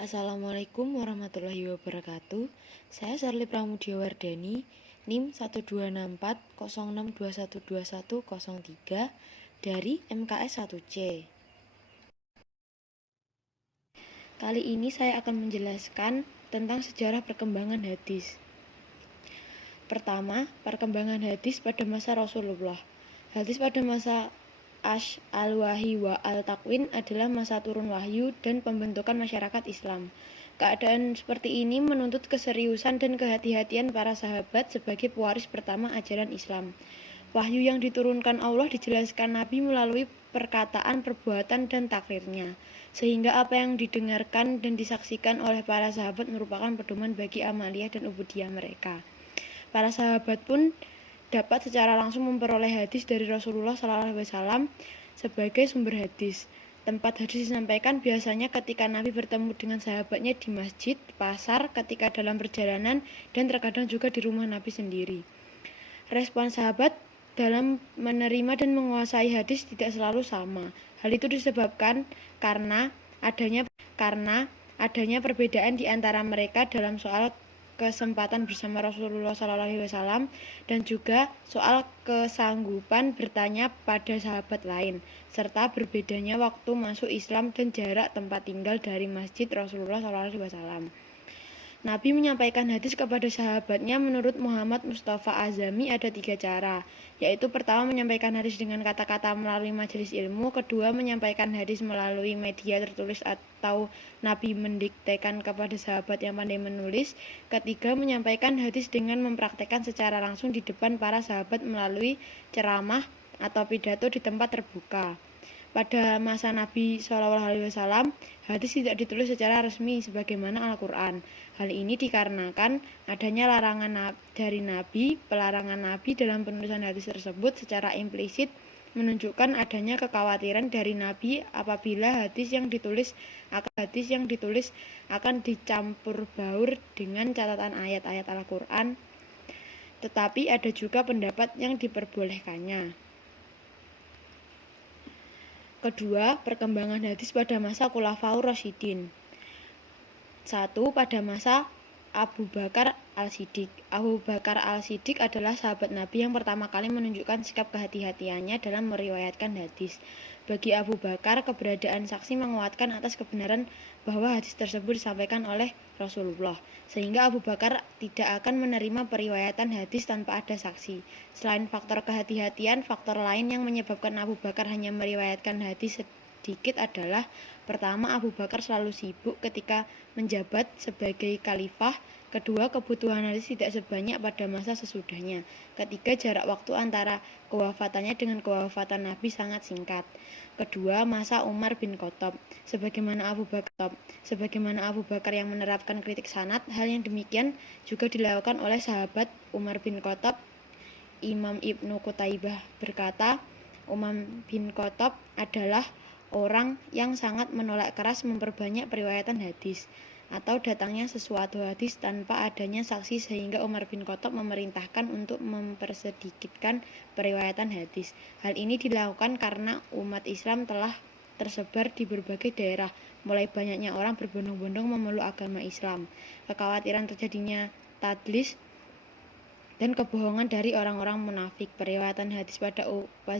Assalamualaikum warahmatullahi wabarakatuh. Saya Sarli Pramudia Wardani, NIM 126406212103 dari MKS 1C. Kali ini saya akan menjelaskan tentang sejarah perkembangan hadis. Pertama, perkembangan hadis pada masa Rasulullah. Hadis pada masa al-wahyi wa al-takwin adalah masa turun wahyu dan pembentukan masyarakat Islam. Keadaan seperti ini menuntut keseriusan dan kehati-hatian para sahabat sebagai pewaris pertama ajaran Islam. Wahyu yang diturunkan Allah dijelaskan Nabi melalui perkataan, perbuatan, dan takrirnya, sehingga apa yang didengarkan dan disaksikan oleh para sahabat merupakan pedoman bagi amaliyah dan ubudiyah mereka. Para sahabat pun dapat secara langsung memperoleh hadis dari Rasulullah SAW sebagai sumber hadis. Tempat hadis disampaikan biasanya ketika Nabi bertemu dengan sahabatnya di masjid, pasar, ketika dalam perjalanan, dan terkadang juga di rumah Nabi sendiri. Respon sahabat dalam menerima dan menguasai hadis tidak selalu sama. Hal itu disebabkan karena adanya perbedaan di antara mereka dalam soal kesempatan bersama Rasulullah SAW dan juga soal kesanggupan bertanya pada sahabat lain, serta berbedanya waktu masuk Islam dan jarak tempat tinggal dari masjid Rasulullah SAW. Nabi menyampaikan hadis kepada sahabatnya menurut Muhammad Mustafa Azami ada 3 cara, yaitu pertama menyampaikan hadis dengan kata-kata melalui majelis ilmu, kedua menyampaikan hadis melalui media tertulis atau Nabi mendiktekan kepada sahabat yang pandai menulis, ketiga menyampaikan hadis dengan mempraktekkan secara langsung di depan para sahabat melalui ceramah atau pidato di tempat terbuka. Pada masa Nabi SAW, hadis tidak ditulis secara resmi sebagaimana Al-Quran. Hal ini dikarenakan adanya larangan dari Nabi. Pelarangan Nabi dalam penulisan hadis tersebut secara implisit menunjukkan adanya kekhawatiran dari Nabi apabila hadis yang ditulis akan dicampur baur dengan catatan ayat-ayat Al-Quran. Tetapi ada juga pendapat yang diperbolehkannya. Kedua, perkembangan hadis pada masa Khulafaur Rasyidin. 1. Pada masa Abu Bakar Al-Siddiq. Abu Bakar Al-Siddiq adalah sahabat Nabi yang pertama kali menunjukkan sikap kehati-hatiannya dalam meriwayatkan hadis. Bagi Abu Bakar, keberadaan saksi menguatkan atas kebenaran bahwa hadis tersebut disampaikan oleh Rasulullah, sehingga Abu Bakar tidak akan menerima periwayatan hadis tanpa ada saksi. Selain faktor kehati-hatian, faktor lain yang menyebabkan Abu Bakar hanya meriwayatkan hadis sedikit adalah: pertama, Abu Bakar selalu sibuk ketika menjabat sebagai khalifah. Kedua, kebutuhan hadis tidak sebanyak pada masa sesudahnya. Ketiga, jarak waktu antara kewafatannya dengan kewafatan Nabi sangat singkat. Kedua, masa Umar bin Khattab. Sebagaimana Abu Bakar yang menerapkan kritik sanad, hal yang demikian juga dilakukan oleh sahabat Umar bin Khattab. Imam Ibnu Qutaibah berkata, Umar bin Khattab adalah orang yang sangat menolak keras memperbanyak periwayatan hadis atau datangnya sesuatu hadis tanpa adanya saksi, sehingga Umar bin Khattab memerintahkan untuk mempersedikitkan periwayatan hadis. Hal ini dilakukan karena umat Islam telah tersebar di berbagai daerah, mulai banyaknya orang berbondong-bondong memeluk agama Islam. Kekhawatiran terjadinya tadlis dan kebohongan dari orang-orang munafik. Periwayatan hadis pada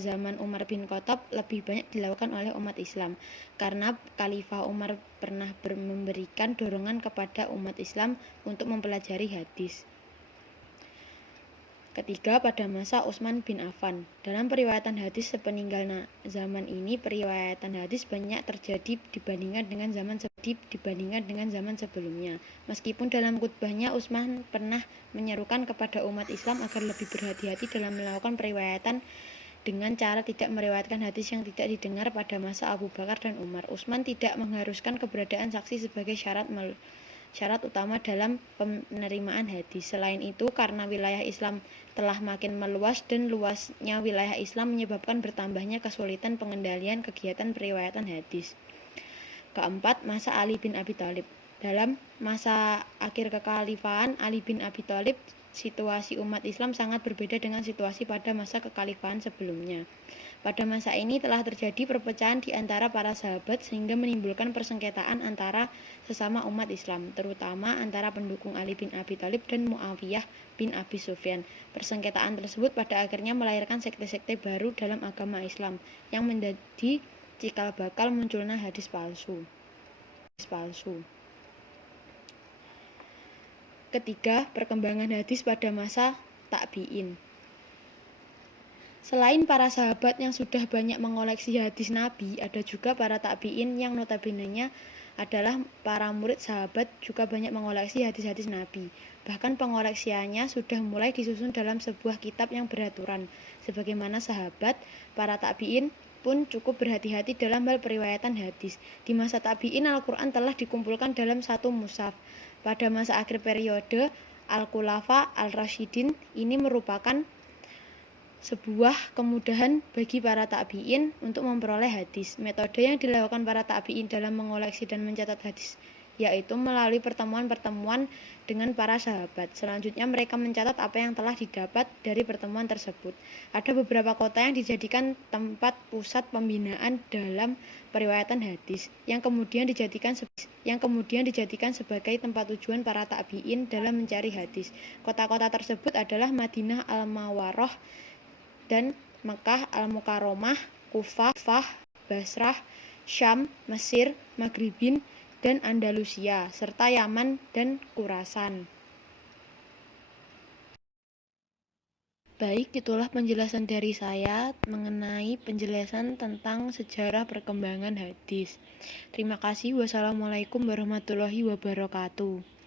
zaman Umar bin Khattab lebih banyak dilakukan oleh umat Islam, karena Khalifah Umar pernah memberikan dorongan kepada umat Islam untuk mempelajari hadis. Ketiga, pada masa Utsman bin Affan. Dalam periwayatan hadis sepeninggal zaman ini, periwayatan hadis banyak terjadi dibandingkan dengan zaman sebelumnya. Meskipun dalam khutbahnya Utsman pernah menyerukan kepada umat Islam agar lebih berhati-hati dalam melakukan periwayatan dengan cara tidak meriwayatkan hadis yang tidak didengar pada masa Abu Bakar dan Umar. Utsman tidak mengharuskan keberadaan saksi sebagai syarat utama dalam penerimaan hadis. Selain itu, karena wilayah Islam telah makin meluas dan luasnya wilayah Islam menyebabkan bertambahnya kesulitan pengendalian kegiatan periwayatan hadis. Keempat, masa Ali bin Abi Thalib. Dalam masa akhir kekhalifahan Ali bin Abi Thalib, situasi umat Islam sangat berbeda dengan situasi pada masa kekhalifahan sebelumnya. Pada masa ini telah terjadi perpecahan di antara para sahabat sehingga menimbulkan persengketaan antara sesama umat Islam, terutama antara pendukung Ali bin Abi Thalib dan Muawiyah bin Abi Sufyan. Persengketaan tersebut pada akhirnya melahirkan sekte-sekte baru dalam agama Islam yang menjadi cikal bakal munculnya hadis palsu. Ketiga, perkembangan hadis pada masa tabi'in. Selain para sahabat yang sudah banyak mengoleksi hadis Nabi, ada juga para tabi'in yang notabene-nya adalah para murid sahabat juga banyak mengoleksi hadis-hadis Nabi. Bahkan pengoleksiannya sudah mulai disusun dalam sebuah kitab yang beraturan. Sebagaimana sahabat, para tabi'in pun cukup berhati-hati dalam hal periwayatan hadis. Di masa tabi'in, Al-Quran telah dikumpulkan dalam satu mushaf. Pada masa akhir periode Al-Khulafa Al-Rasyidin, ini merupakan sebuah kemudahan bagi para tabi'in untuk memperoleh hadis. Metode yang dilakukan para tabi'in dalam mengoleksi dan mencatat hadis yaitu melalui pertemuan-pertemuan dengan para sahabat. Selanjutnya mereka mencatat apa yang telah didapat dari pertemuan tersebut. Ada beberapa kota yang dijadikan tempat pusat pembinaan dalam periwayatan hadis, yang kemudian dijadikan sebagai tempat tujuan para tabi'in dalam mencari hadis. Kota-kota tersebut adalah Madinah Al-Mawarrah dan Mekah Al-Mukarramah, Kufah, Basrah, Syam, Mesir, Maghribin, dan Andalusia, serta Yaman dan Khurasan. Baik, itulah penjelasan dari saya mengenai penjelasan tentang sejarah perkembangan hadis. Terima kasih. Wassalamualaikum warahmatullahi wabarakatuh.